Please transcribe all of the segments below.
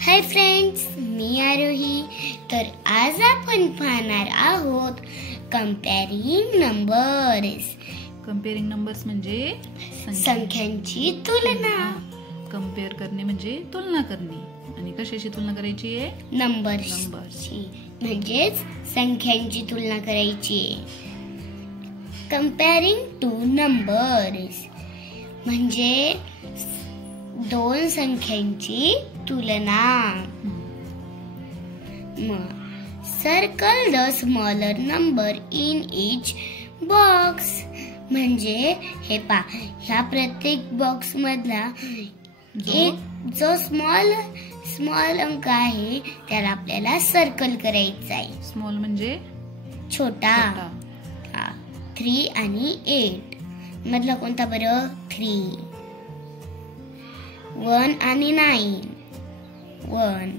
Hi friends, मी आरोही. तर आज आपण पाहणार आहोत कंपेअरिंग नंबर्स. कंपेअरिंग नंबर्स म्हणजे संख्यांची तुलना. कंपेअर करणे म्हणजे तुलना करणे. आणि कशाची तुलना करायची आहे? नंबर्सची, म्हणजेच संख्यांची तुलना करायची आहे. कंपेअरिंग टू नंबर्स म्हणजे दोन संख्यांची तुलना. Circle the smaller number in each box म्हणजे हे ह्या प्रत्येक बॉक्स मधला एक जो स्मॉल अंक आहे त्याला आपल्याला सर्कल करायचा आहे. स्मॉल म्हणजे छोटा. 3 आणि 8 मधला कोणता बरं? 3. 1 आणि 9 1.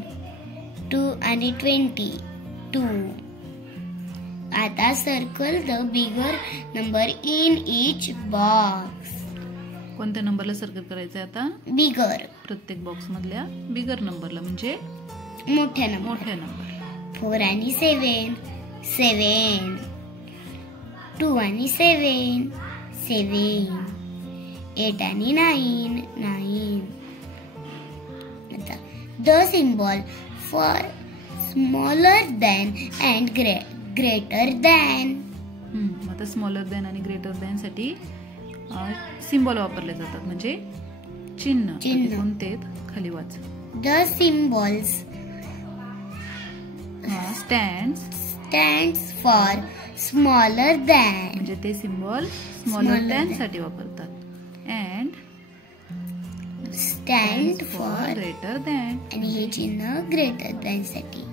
2 आणि 20 2. आता circle the bigger number in each box. कोणत्या नंबरला सर्कल करायचं आता? बिगर. प्रत्येक बॉक्स मधल्या बिगर नंबरला म्हणजे मोठ्या नंबर. 4 आणि 7 7. 2 आणि 7 7. 8 आणि 9 9. The symbol for smaller than and greater than. आता स्मॉलर दॅन आणि ग्रेटर दॅन साठी सिम्बॉल वापरले जातात, म्हणजे चिन्ह. कोणते? खाली वाच. The symbols stands for smaller than म्हणजे ते सिम्बॉल स्मॉलर दॅन साठी वापरतात. And stand for greater than आणि हे चिन्ह ग्रेटर दॅन साठी.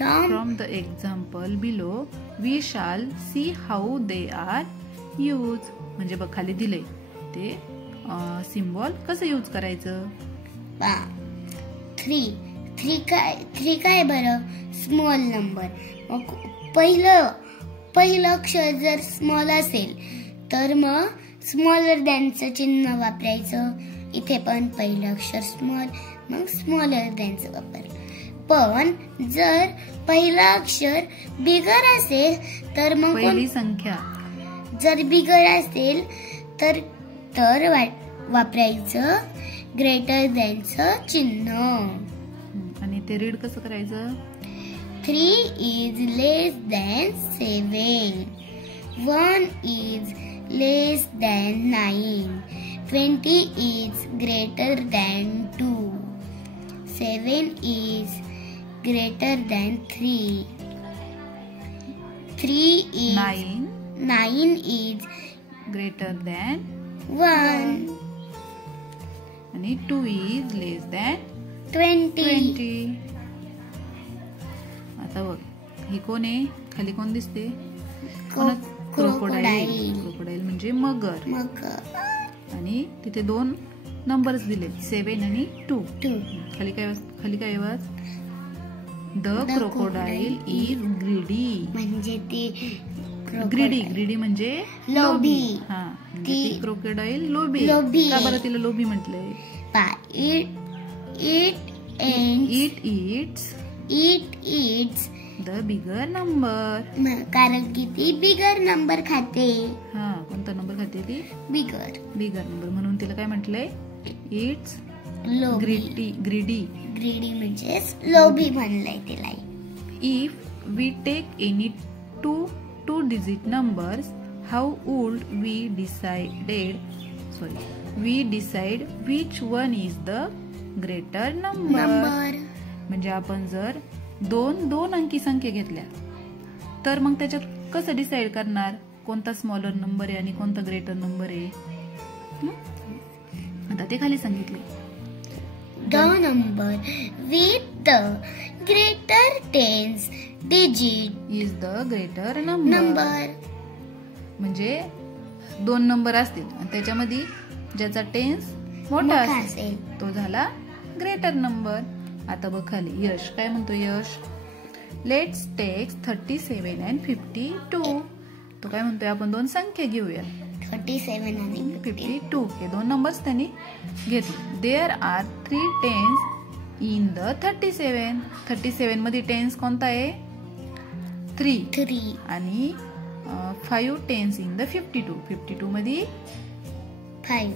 From the example below, we shall see how they are used. म्हणजे बघ खाली दिले ते सिम्बॉल कसं यूज करायचं. 3 काय बरं? Small number. मग पहिलं अक्षर जर स्मॉल असेल तर मग स्मॉलर दॅनचं चिन्ह वापरायचं. इथे पण पहिलं अक्षर स्मॉल, मग स्मॉलर दॅनचं वापर. पण जर पहिला अक्षर बिगर असेल तर मग पहिली संख्या जर बिगर असेल तर वापरायचं ग्रेटर दॅनचं चिन्ह. आणि ते रीड कसं करायचं? 3 is less than 7. 1 is less than 9. 20 is greater than 2. 7 is greater than 3. 9 is greater than 1. आणि 2 is less than 20. आता बघ ही कोण आहे? खाली कोण दिसते? क्रोकोडाईल म्हणजे मगर. आणि तिथे 2 नंबर्स दिले, 7 आणि 2. खाली काय वाच? द क्रोकोडाईल इज ग्रीडी म्हणजे ते ग्रीडी म्हणजे लोभी. ती क्रोकोडाईल लोभी. का बरं तिला लोभी म्हटलंय? It it's the bigger number. कारण की ती बिगर नंबर खाते. कोणता नंबर खाते ती? Bigger number. म्हणून तिला काय म्हटलंय? इट्स ग्रीडी म्हणजे लोभी म्हणलंय तिला. If we take any two digit numbers, how would we decide which one is the greater number. म्हणजे आपण जर दोन अंकी संख्या घेतल्या तर मग त्याच्यात कसं डिसाइड करणार कोणता स्मॉलर नंबर आहे आणि कोणता ग्रेटर नंबर आहे? आता ते खाली सांगितले. The number with the greater tens digit is the greater number. म्हणजे 2 नंबर असतील आणि त्याच्यामध्ये ज्याचा टेन्स मोठा असेल तो झाला ग्रेटर नंबर. आता बघ खाली यश काय म्हणतो? यश लेट्स टेक 37 and 52. तो काय म्हणतोय? आपण 2 संख्या घेऊया. 47 आणि 52 हे दोन नंबर्स त्यांनी घेतले. There are 3 tens in the 37. 37 मध्ये टेन्स कोणता आहे? 3. आणि 5 टेन्स इन द 52. 52 मध्ये 5.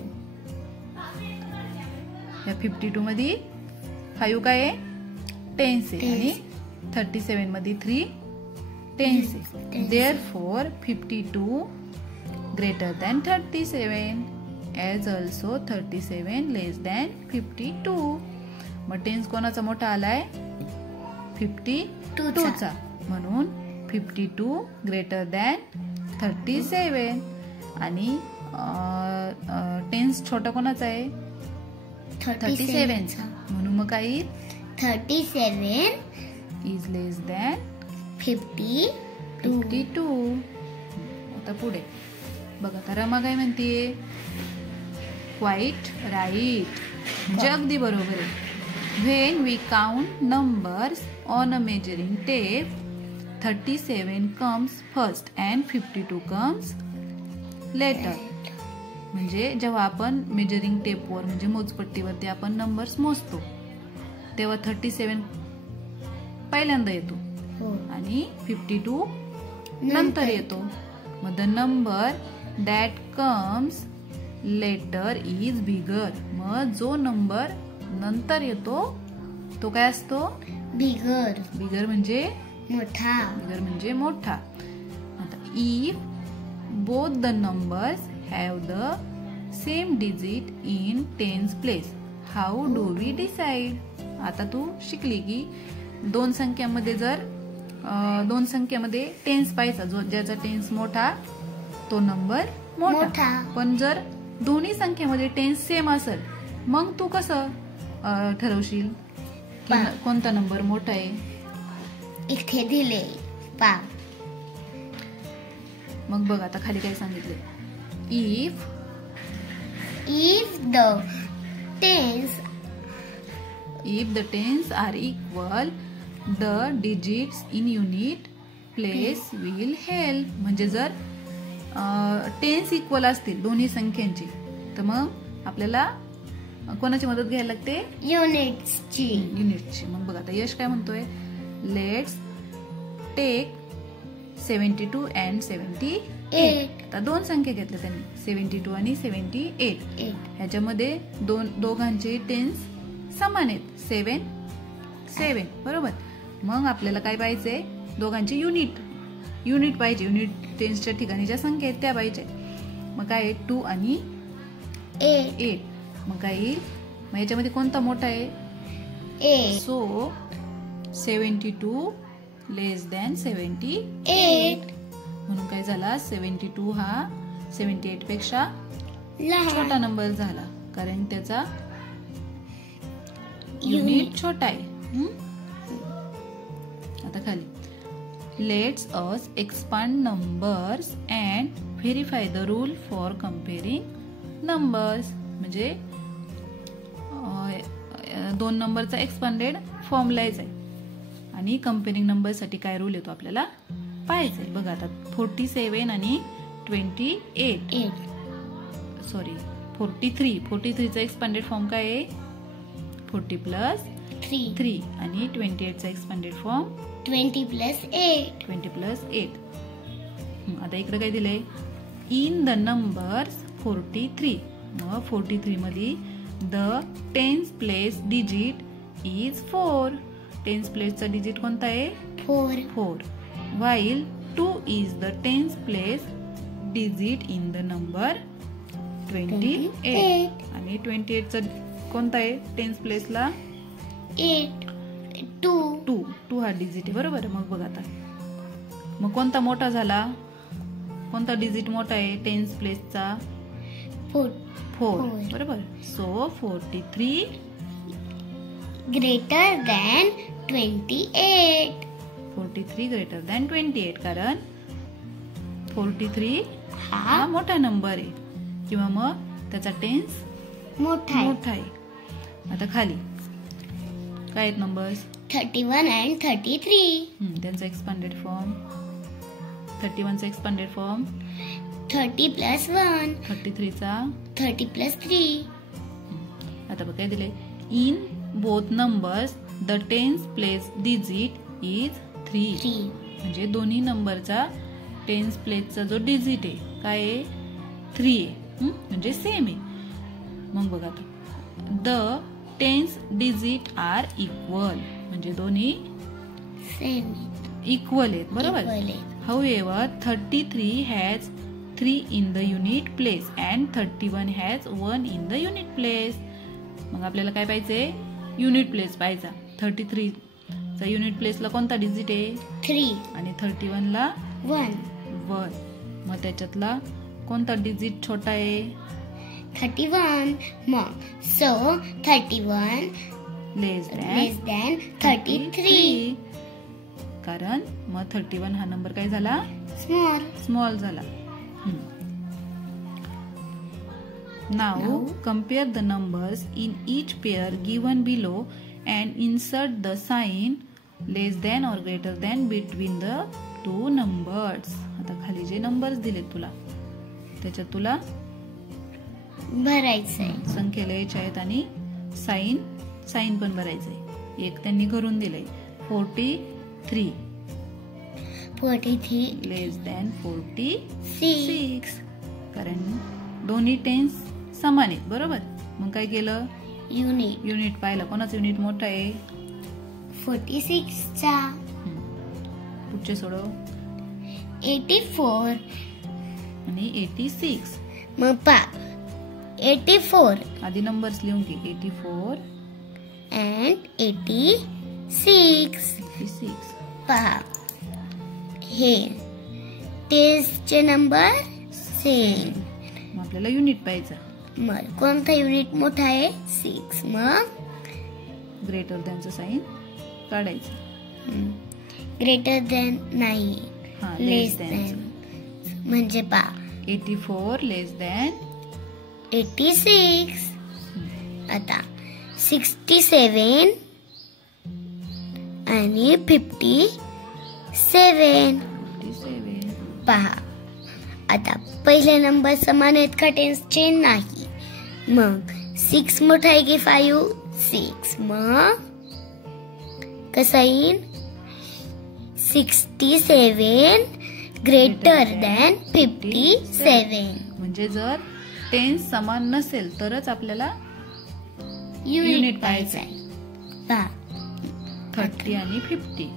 या 52 मध्ये 5 काय आहे? टेन्स आहे. आणि 37 मध्ये 3 टेन्स आहे. Therefore 52 greater than 37 as also 37 less than 52. मग टेन्स कोणाचा मोठा आलाय? 52 चा. म्हणून 52 ग्रेटर दॅन 37. आणि टेन्स छोटा कोणाचा आहे? 37 चा. म्हणून मग काही 37 इज लेस दॅन 52. आता पुढे बघा. तर रमा काय म्हणते? Quite right. म्हणजे अगदी बरोबर आहे. When we count numbers on a measuring tape 37 comes first and 52 comes later. म्हणजे जेव्हा आपण मेजरिंग टेपवर म्हणजे मोजपट्टीवरती आपण नंबर्स मोजतो तेव्हा 37 पहिल्यांदा येतो आणि 52 नंतर येतो. मग the number that comes later is bigger. मग जो नंबर नंतर येतो तो काय असतो? बिगर. बिगर म्हणजे मोठा. बिगर म्हणजे मोठा. आता if both the numbers have the same digit in tens place how do we decide. आता तू शिकली की दोन संख्यामध्ये जर दोन संख्येमध्ये टेन्स पाहायचा, जो ज्याचा टेन्स मोठा तो नंबर मोठा. पण जर दोन्ही संख्येमध्ये टेन्स सेम असेल मग तू कसं ठरवशील की कोणता नंबर मोठा आहे? इथे दिले पा. मग बघ आता खाली काय सांगितले? If the tense R equal the digits in unit place will help. म्हणजे जर टेन्स इक्वल असतील दोन्ही संख्यांची तर मग आपल्याला कोणाची मदत घ्यायला लागते? युनिट्सची. मग बघा आता यश काय म्हणतोय? Let's take 72 and 78. आता दोन संख्या घेतल्या त्यांनी 72 आणि 78. ह्याच्यामध्ये दोघांचे टेन्स समान आहेत 7 बरोबर. मग आपल्याला काय पाहिजे? दोघांचे युनिट पाहिजे. युनिट टेन्सच्या ठिकाणी ज्या संख्या आहेत त्या पाहिजे. मग काय 2 आणि 8. मग काय येईल? मग याच्यामध्ये कोणता मोठा आहे? 8. सो 72 लेस दॅन 78. म्हणून काय झाला? 72 हा 78 पेक्षा छोटा नंबर झाला कारण त्याचा युनिट छोटा आहे. आता खाली let's us expand numbers and verify the rule for comparing numbers. म्हणजे दोन नंबरचा एक्सपांडेड फॉर्म लिहायचा आहे आणि कम्पेरिंग नंबरसाठी काय रूल येतो आपल्याला पाहायचं आहे. बघा आता 47 आणि 28 सॉरी 43 चा एक्सपांडेड फॉर्म काय आहे? 40 प्लस 3 आणि 28 चा एक्सपांडेड फॉर्म 20 प्लस 8. आता इकडे काय दिलंय? In the numbers 43. मग 43 मध्ये the tens place digit is 4. Tens प्लेसचा डिजिट कोणता आहे? 4. while 2 is the tens place digit in the number 28. आणि 28 चा कोणता आहे टेन्स प्लेसला? 2 हा डिजिट आहे बरोबर. मग बघ आता मग कोणता मोठा झाला? कोणता डिजिट मोठा आहे टेन्स प्लेसचा? 4 बरोबर. So 43 greater than 28. 43 greater than 28 कारण 43 हा मोठा नंबर आहे किंवा मग त्याचा टेन्स मोठा आहे. आता खाली काय आहेत नंबर्स? 31 अँड 33. त्यांचा एक्सपांडेड फॉर्म 31 चा एक्सपांडेड फॉर्म 30 + 1. 33 चा 30 + 3. आता बघ काय दिले, in both numbers the tens place digit is 3. म्हणजे दोन्ही नंबरचा टेन्स प्लेसचा जो डिजिट आहे काय आहे, 3 आहे. म्हणजे सेम आहे. मग बघा the tens digit are equal, म्हणजे दोन्ही सेम इक्वल आहेत, बरोबर. However, 33 has 3 in the unit place and 31 has 1 in the unit place. मग आपल्याला काय पाहिजे, युनिट प्लेस पाहिजे. 33 चा युनिट प्लेसला कोणता डिजिट आहे, 3, आणि 31 ला 1. मग त्याच्यातला कोणता डिजिट छोटा आहे, 31. मग सो 31 लेस दॅन 33. कारण मग 31 हा नंबर काय झाला, स्मॉल झाला. Now compare the numbers in each pair given below and insert the sign less than or greater than between the two numbers. आता खाली जे नंबर्स दिलेत तुला त्याच्यात तुला भरायचंय, संख्या लिहायच्या आहेत आणि साइन पण भरायचंय. एक त्यांनी करून दिलंय 43 लेस दॅन 46. कारण दोन्ही टेन्स समान आहेत, बरोबर. मग काय केलं, युनिट पाहिलं. कोणाचं युनिट मोठं आहे, 46 चा. पुढचे सोडव, 84 आणि 86. मग पा 84 आधी नंबर्स लिहून घे, 84 and 86. पहा हे टेन्सचे नंबर सेम. मग आपल्याला युनिट पाहिजे. मग कोणता युनिट मोठा आहे, 6. मग ग्रेटर दॅनचं साइन काढायचं. ग्रेटर दॅन नाही, लेस दॅन. म्हणजे पा 84 लेस दॅन 86. आता 67 आणि 57. पहा आता पहिले नंबर समान आहेत का टेन्सचे, नाही. मग 6 मोठा आहे की 5, 6. मग कसा येईल, 67 ग्रेटर दॅन 57. म्हणजे जर टेन्स समान नसेल तरच आपल्याला युनिट पाहिजे. 30 आणि 50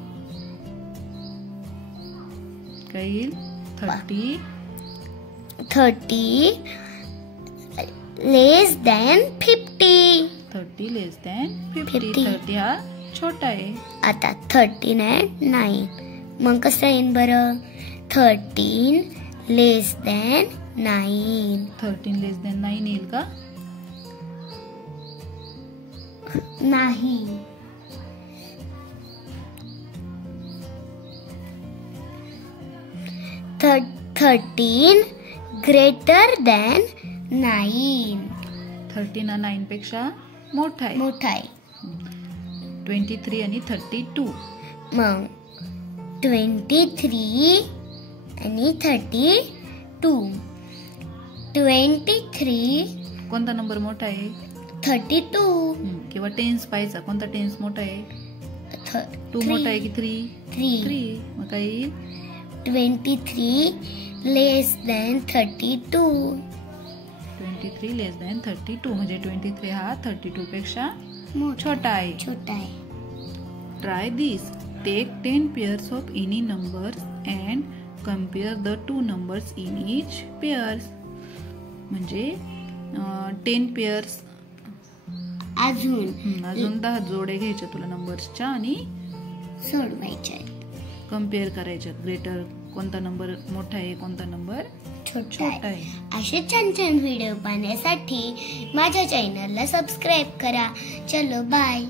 काय येईल, 30 लेस दॅन 50. 30 लेस दॅन 50. 30 हा छोटा आहे. आता 13 and 9. मग कसं येईल बरं, 13 लेस दॅन 9. 13 लेस दॅन 9 येईल का, नाही. 13 ग्रेटर दॅन 9. 13 हा 9 पेक्षा मोठा आहे. 23 आणि 32. मग 23 आणि 32. 23 कोणता नंबर मोठा आहे, 32. किंवा टेन्स पाहिजे, कोणता टेन्स मोठा आहे, 2 मोठा आहे की 3. मग काय येईल, 23 लेस दॅन 32. 23 लेस दॅन 32. म्हणजे 23 हा 32 पेक्षा छोटा आहे. Try this. Take 10 pairs of any numbers and compare the 2 numbers in each pairs. म्हणजे 10 पेअर्स अजून 10 जोडे घ्यायच्या तुला नंबर्सच्या आणि सोडवायच्या, कम्पेअर करायच्या. ग्रेटर कोणता नंबर मोठा आहे, कोणता नंबर छोटा आहे. असे छान छान व्हिडिओ पाहण्यासाठी माझ्या चॅनलला सबस्क्राईब करा. चलो बाय.